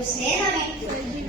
Desea.